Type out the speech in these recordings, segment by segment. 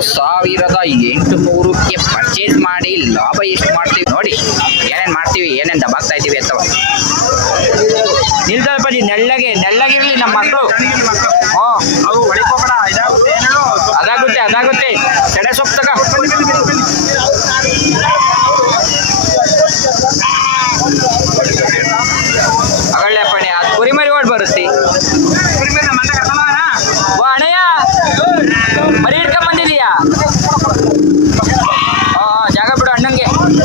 ಸಾವಿರದ ಎಂಟು ನೂರಕ್ಕೆ ಪರ್ಚೇಸ್ ಮಾಡಿ ಲಾಭ ಎಷ್ಟು ಮಾಡ್ತೀವಿ ನೋಡಿ. ಏನೇನು ಮಾಡ್ತೀವಿ ಏನೇನು ದಬಾಗ್ತಾ ಇದ್ದೀವಿ ಅಂತ ನಿಲ್ದಲ್ಪ ನೆಳ್ಳಗೆ ನೆಳ್ಳಗಿರಲಿ ನಮ್ಮ ಮಕ್ಕಳು ಹ್ಞೂ ಅದಾಗುತ್ತೆ ಅದಾಗುತ್ತೆ. ತಡೆ ಸೊಪ್ಪು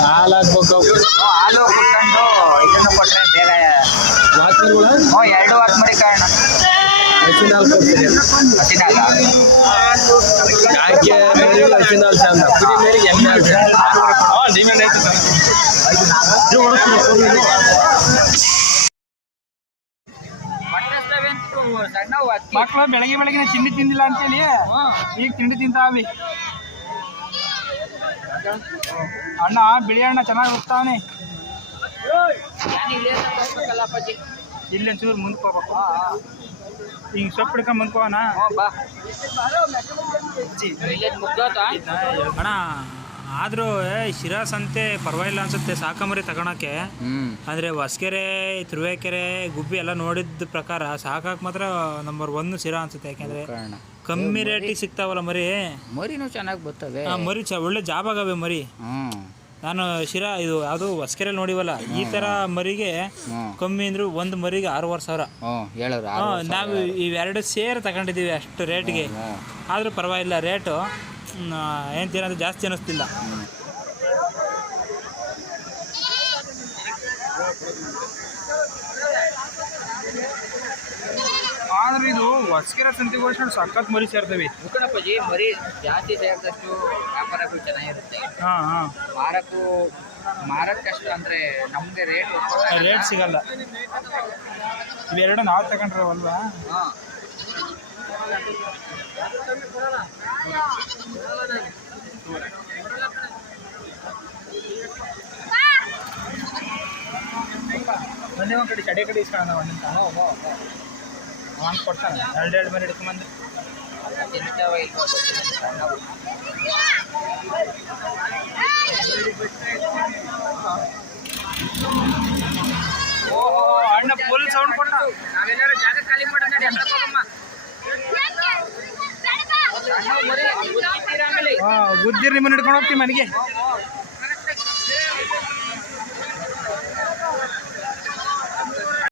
ಹಾಲು ಹಾಕ್ಬೇಕು ಹಾಲು ಕುಟ್ಕೊಂಡು ಇದನ್ನು ಕೊಟ್ಟರೆ ಬೇಗ ಹ್ಞೂ ಎರಡು ಮರಿ ಕಾರಣ. ಹಸಿನ ಯಾಕೆ ಮೇರಿಗೆ ಹಸಿನ ಹಾಲು ಚಂದ ಕುರಿ ಮೇರಿಗೆ ಎಮ್ಮೆ ಹಾಲು ಚಂದ ಹಾಂ ಡಿಮ್ಯಾಂಡ್ ಐತೆ ಸರ್ ಇದು ಹೊಡ್ಸ್ತೀನಿ. ಸಣ್ಣ ಅಕ್ಕಿ. ಮಕ್ಕಳು ಬೆಳಗ್ಗೆ ಬೆಳಗ್ಗೆ ತಿಂಡಿ ತಿಂದಿಲ್ಲ ಅಂತೇಳಿ ಈಗ ತಿಂಡಿ ತಿಂತಾವಿ. ಅಣ್ಣ ಬಿಳಿ ಅಣ್ಣ ಚೆನ್ನಾಗಿ ಹೋಗ್ತಾವನೆ ಇಲ್ಲೇ ಒಂಚೂರು ಮುಂದೆ ಹೋಗ್ಬೇಕು ಹಿಂಗೆ ಸೊಪ್ಪು ಹಿಡ್ಕೊಂಡು ಮುಂದೆ ಹೋಗೋಣ ಅಣ್ಣ ಆದರೂ ಶಿರಾ ಸಂತೆ ಪರವಾಗಿಲ್ಲ ಅನ್ಸುತ್ತೆ ಸಾಕಂಬರಿ ತಗೊಳಕ್ಕೆ ಅಂದ್ರೆ ಹೊಸ್ಕೆರೆ ತುರುವೇಕೆರೆ ಗುಬ್ಬಿ ಎಲ್ಲ ನೋಡಿದ ಪ್ರಕಾರ ಸಾಕಾಕ್ ಮಾತ್ರ ನಂಬರ್ ಒನ್ ಶಿರಾ ಅನ್ಸುತ್ತೆ ಯಾಕೆಂದ್ರೆ ಕಮ್ಮಿ ರೇಟಿಗೆ ಸಿಗ್ತಾವಲ್ಲ ಮರಿ? ಮರಿನೂ ಚೆನ್ನಾಗಿ ಬರ್ತವೆ ಆ, ಮರಿ ಚ ಒಳ್ಳೆ ಜಾಬ್ ಆಗವೆ ಮರಿ. ಹ್ಮ್ ನಾನು ಶಿರಾ ಇದು ಯಾವುದು ಹೊಸ್ಕೆರೆಯಲ್ಲಿ ನೋಡಿವಲ್ಲ ಈ ತರ ಮರಿಗೆ ಕಮ್ಮಿ ಅಂದ್ರೆ ಒಂದು ಮರಿಗೆ ಆರೂವರೆ ಸಾವಿರ. ನಾವು ಇವೆರಡು ಸೇರ್ ತಗೊಂಡಿದ್ದೀವಿ ಅಷ್ಟು ರೇಟ್ಗೆ. ಆದರೂ ಪರವಾಗಿಲ್ಲ ರೇಟು ಏನು ತಿನ್ನೋದು ಜಾಸ್ತಿ ಅನ್ನಿಸ್ತಿಲ್ಲ ಆದ್ರೆ ಇದು ಹೊಸ್ಕೆರೆ ಸಂತೆಗೆ ಹೋಲಿಸ್ಕೊಂಡು ಸಖತ್ ಮರಿ ಸೇರ್ತವೆ. ಮುಖಣಪ್ಪಾಜಿ ಮರಿ ಜಾಸ್ತಿ ಸೇರಿದಷ್ಟು ವ್ಯಾಪಾರಗಳು ಚೆನ್ನಾಗಿರುತ್ತೆ. ಹಾಂ ಹಾಂ. ಮಾರಕ್ಕೂ ಮಾರಕ್ಕಷ್ಟು ಅಂದ್ರೆ ನಮಗೆ ರೇಟ್ ರೇಟ್ ಸಿಗಲ್ಲ. ಇವೆರಡು ನಾವು ತಗೊಂಡ್ರವಲ್ವ? ಹಾಂ. ಒಂದೇ ಒಂದು ಕಡೆ ಕಡೆ ಕಡೆ ಇಸ್ಕೊಳ್ಳೋಣ ಒಂದಿಂತ ಅವ್ನು ಕೊಡ್ತಾನೆ ಎರಡು ಎರಡು ಮೇಲೆ ಹಿಡ್ಕೊಂಬಂದು. ಓಹೋ ಅಣ್ಣ ಫುಲ್ ಸೌಂಡ್ ಕೊಟ್ಟ ನಾವೆಲ್ಲರೂ ಜಾಗ ಖಾಲಿ ನಡಿ, ಹೋಗಮ್ಮ. ಗುದ್ದಿರ್ ನಿಮ್ಮನ್ನ ಹಿಡ್ಕೊಂಡು ಹೋಗ್ತೀವಿ ಮನೆಗೆ.